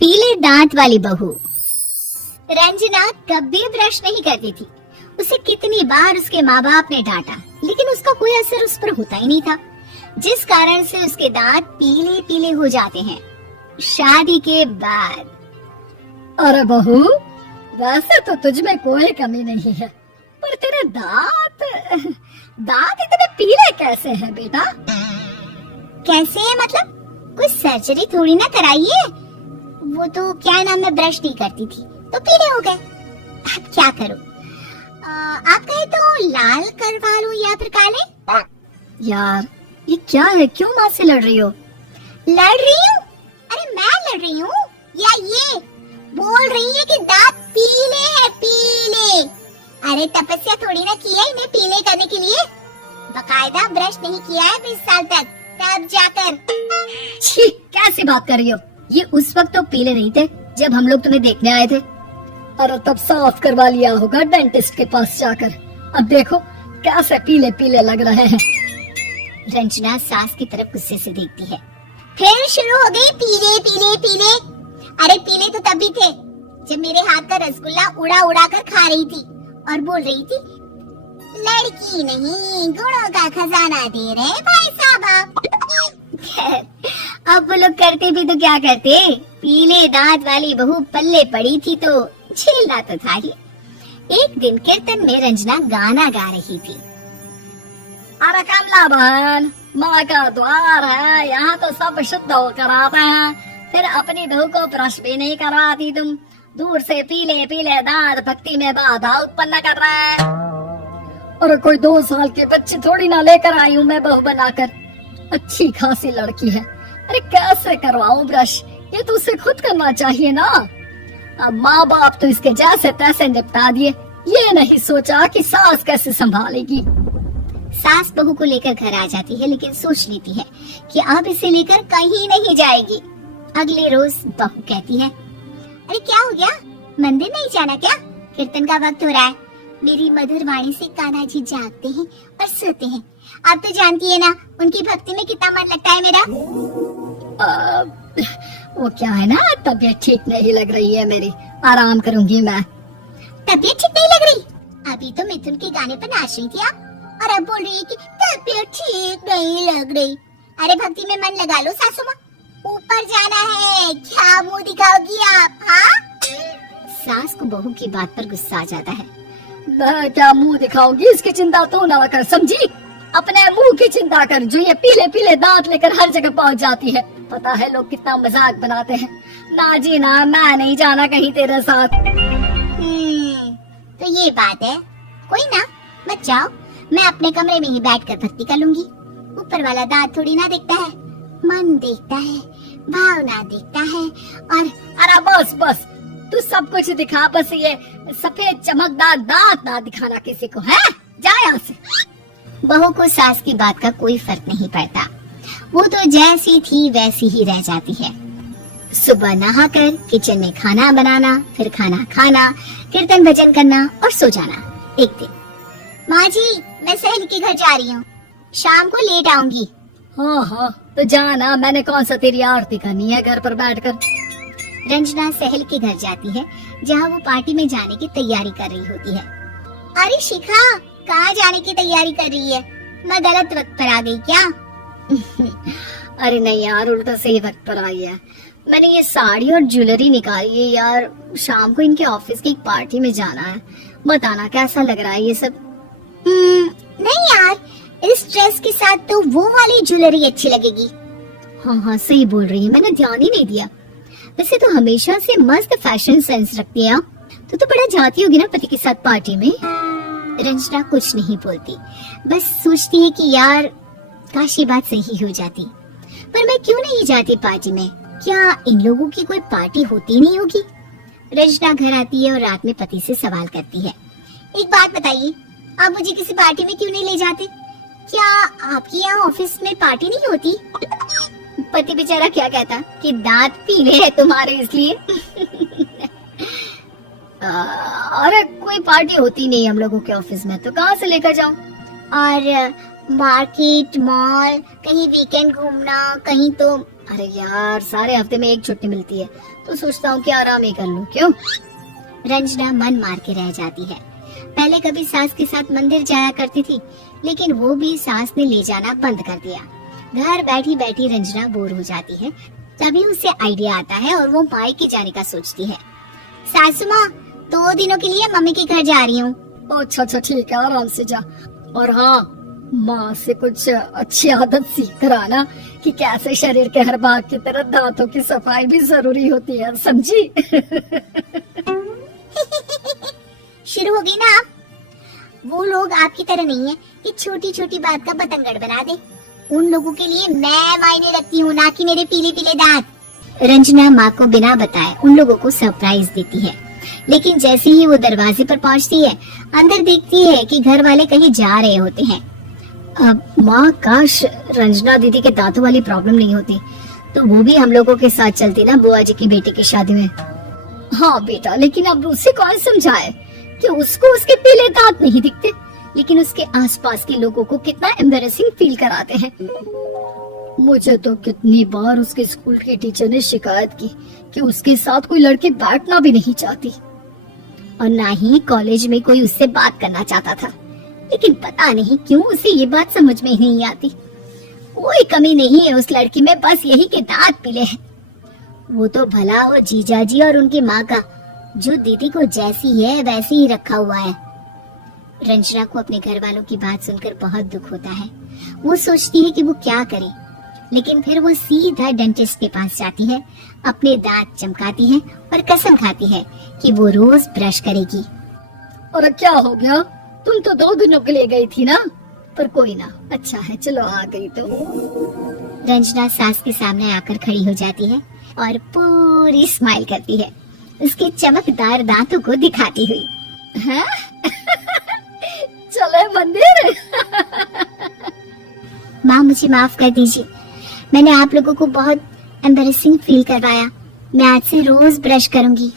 पीले दांत वाली बहू। रंजना कभी ब्रश नहीं करती थी। उसे कितनी बार उसके माँ बाप ने डांटा, लेकिन उसका कोई असर उस पर होता ही नहीं था, जिस कारण से उसके दांत पीले पीले हो जाते हैं शादी के बाद। अरे बहू, वैसे तो तुझ में कोई कमी नहीं है, पर तेरे दांत इतने पीले कैसे हैं बेटा? कैसे है मतलब? कोई सर्जरी थोड़ी ना कराइए। वो तो क्या नाम, मैं ब्रश नहीं करती थी तो पीले हो गए। अब क्या करूं? आप कहे तो लाल करवा लूं या फिर काले? यार ये क्या है, क्यों माँ से लड़ रही हो? लड़ रही हूँ? अरे मैं लड़ रही हूँ या ये बोल रही है कि दांत पीले हैं, पीले। अरे तपस्या थोड़ी ना की है इन्हें पीले करने के लिए। बकायदा ब्रश नहीं किया है 20 साल तक, तब जाकर। छी, कैसी बात कर रही हो? ये उस वक्त तो पीले नहीं थे जब हम लोग तुम्हें देखने आए थे। अरे तब साफ करवा लिया होगा डेंटिस्ट के पास जाकर। अब देखो कैसे पीले पीले लग रहे हैं। रंजना सास की तरफ गुस्से से देखती है। फिर शुरू हो गई पीले पीले पीले। अरे पीले तो तब भी थे जब मेरे हाथ का रसगुल्ला उड़ा उड़ा कर खा रही थी और बोल रही थी, लड़की नहीं गुणों का खजाना दे रहे भाई साहब। अब वो लोग करते भी तो क्या करते, पीले दांत वाली बहू पल्ले पड़ी थी तो झेलना तो था ही। एक दिन कीर्तन में रंजना गाना गा रही थी। अरे कमला बहन, माँ का द्वार है, यहाँ तो सब शुद्ध होकर आते हैं, फिर अपनी बहू को ब्रश भी नहीं करवाती तुम। दूर से पीले पीले दांत भक्ति में बाधा उत्पन्न कर रहे हैं। अरे कोई 2 साल के बच्चे थोड़ी ना लेकर आई हूँ मैं बहू बनाकर। अच्छी खासी लड़की है, अरे कैसे करवाऊं ब्रश? ये तो उसे खुद करना चाहिए ना। अब माँ बाप तो इसके जैसे तैसे निपटा दिए, ये नहीं सोचा कि सास कैसे संभालेगी। सास बहू को लेकर घर आ जाती है, लेकिन सोच लेती है कि अब इसे लेकर कहीं नहीं जाएगी। अगले रोज बहू कहती है, अरे क्या हो गया, मंदिर नहीं जाना क्या? कीर्तन का वक्त हो रहा है। मेरी मधुर वाणी से कान्हा जी जागते हैं और सोते हैं। आप तो जानती है ना उनकी भक्ति में कितना मन लगता है मेरा। वो क्या है ना, तबीयत ठीक नहीं लग रही है मेरी, आराम करूंगी मैं। तबीयत ठीक नहीं लग रही? अभी तो मिथुन के गाने पर नाच रही थी आप, और अब बोल रही है कि तबीयत ठीक नहीं लग रही। अरे भक्ति में मन लगा लो सासू माँ, ऊपर जाना है, क्या मुंह दिखाओगी आप? हाँ? सास को बहू की बात पर गुस्सा आ जाता है। मैं क्या मुंह दिखाऊंगी, इसकी चिंता तो ना कर, समझी? अपने मुंह की चिंता कर, जो ये पीले पीले दांत लेकर हर जगह पहुंच जाती है। पता है लोग कितना मजाक बनाते हैं। ना जी ना, मैं नहीं जाना कहीं तेरे साथ। तो ये बात है, कोई ना, मत जाओ, मैं अपने कमरे में ही बैठकर भक्ति कर लूंगी। ऊपर वाला दांत थोड़ी ना देखता है, मन देखता है, भावना देखता है। और अरे बस बस, तू सब कुछ दिखा, बस ये सफेद चमकदार दांत ना दिखाना किसी को, है? जा यहाँ से। बहू को सास की बात का कोई फर्क नहीं पड़ता, वो तो जैसी थी वैसी ही रह जाती है। सुबह नहाकर किचन में खाना बनाना, फिर खाना खाना, कीर्तन भजन करना और सो जाना। एक दिन, माँ जी मैं सहेली के घर जा रही हूँ, शाम को लेट आऊंगी। हाँ हाँ तो जाना, मैंने कौन सा तेरी आरती करनी है घर पर बैठकर। रंजना सहेली के घर जाती है जहाँ वो पार्टी में जाने की तैयारी कर रही होती है। अरे शिखा, कहाँ जाने की तैयारी कर रही है? मैं गलत वक्त पर आ गई क्या? अरे नहीं यार, उल्टा सही वक्त पर आई है। मैंने ये साड़ी और ज्वेलरी निकाली है यार, शाम को इनके ऑफिस की एक पार्टी में जाना है। बताना कैसा लग रहा है ये सब? नहीं यार, इस ड्रेस के साथ तो वो वाली ज्वेलरी अच्छी लगेगी। हाँ हाँ सही बोल रही है, मैंने ध्यान ही नहीं दिया। वैसे तो हमेशा से मस्त फैशन सेंस रखती है। तो बड़ा जाती होगी ना पति के साथ पार्टी में। रंजना कुछ नहीं बोलती, बस सोचती है कि यार काश ये बात सही हो जाती, पर मैं क्यों नहीं जाती पार्टी में? क्या इन लोगों की कोई पार्टी होती नहीं होगी? रंजना घर आती है और रात में पति से सवाल करती है, एक बात बताइए, आप मुझे किसी पार्टी में क्यों नहीं ले जाते? क्या आपके यहाँ ऑफिस में पार्टी नहीं होती? पति बेचारा क्या कहता कि दांत पीले हैं तुम्हारे इसलिए। अरे कोई पार्टी होती नहीं हम लोगों के ऑफिस में, तो कहाँ से लेकर जाऊं? और मार्केट, मॉल, कहीं वीकेंड घूमना, कहीं तो। अरे यार सारे हफ्ते में एक छुट्टी मिलती है, तो सोचता हूँ कि आराम ही कर लूं। क्यों? रंजना मन मार के रह जाती है। पहले कभी सास के साथ मंदिर जाया करती थी, लेकिन वो भी सास ने ले जाना बंद कर दिया। घर बैठी बैठी रंजना बोर हो जाती है। तभी उसे आइडिया आता है और वो मायके जाने का सोचती है। सासू माँ, 2 दिनों के लिए मम्मी के घर जा रही हूँ। अच्छा अच्छा ठीक है, आराम से जा। और हाँ, माँ से कुछ अच्छी आदत सीख कर आना कि कैसे शरीर के हर भाग की तरह दांतों की सफाई भी जरूरी होती है, समझी? शुरू हो गई ना आप? वो लोग आपकी तरह नहीं है कि छोटी छोटी बात का बतंगड़ बना दे। उन लोगों के लिए मैं मायने रखती हूँ, ना कि मेरे पीले पीले दांत। रंजना माँ को बिना बताए उन लोगों को सरप्राइज देती है, लेकिन जैसे ही वो दरवाजे पर पहुँचती है, अंदर देखती है कि घर वाले कहीं जा रहे होते हैं। अब माँ, काश रंजना दीदी के दांतों वाली प्रॉब्लम नहीं होती तो वो भी हम लोगों के साथ चलती ना बुआ जी की बेटी की शादी में। हाँ बेटा, लेकिन अब उसे कौन समझाए कि उसको उसके पीले दांत नहीं दिखते, लेकिन उसके आसपास के लोगों को कितना एम्बैरेसिंग फील कराते हैं। मुझे तो कितनी बार उसके स्कूल की टीचर ने शिकायत की कि उसके साथ कोई लड़की बैठना भी नहीं चाहती, और ना ही कॉलेज में कोई उससे बात करना चाहता था। लेकिन पता नहीं क्यों उसे ये बात समझ में ही नहीं आती। कोई कमी नहीं है उस लड़की में, बस यही के दांत पीले हैं। वो तो भला वो जीजा जी और उनकी माँ का, जो दीदी को जैसी है वैसी ही रखा हुआ है। रंजना को अपने घर वालों की बात सुनकर बहुत दुख होता है। वो सोचती है कि वो क्या करे, लेकिन फिर वो सीधा डेंटिस्ट के पास जाती है, अपने दांत चमकाती है और कसम खाती है कि वो रोज ब्रश करेगी। और क्या हो गया? तुम तो 2 दिनों के लिए गई थी ना? पर कोई ना, अच्छा है, चलो आ गई तो। रंजना सास के सामने आकर खड़ी हो जाती है और पूरी स्माइल करती है, उसके चमकदार दांतों को दिखाती हुई। हैं? चले मंदिर? माँ, मुझे माफ कर दीजिए, मैंने आप लोगों को बहुत एम्बैरेसिंग फील करवाया। मैं आज से रोज ब्रश करूंगी।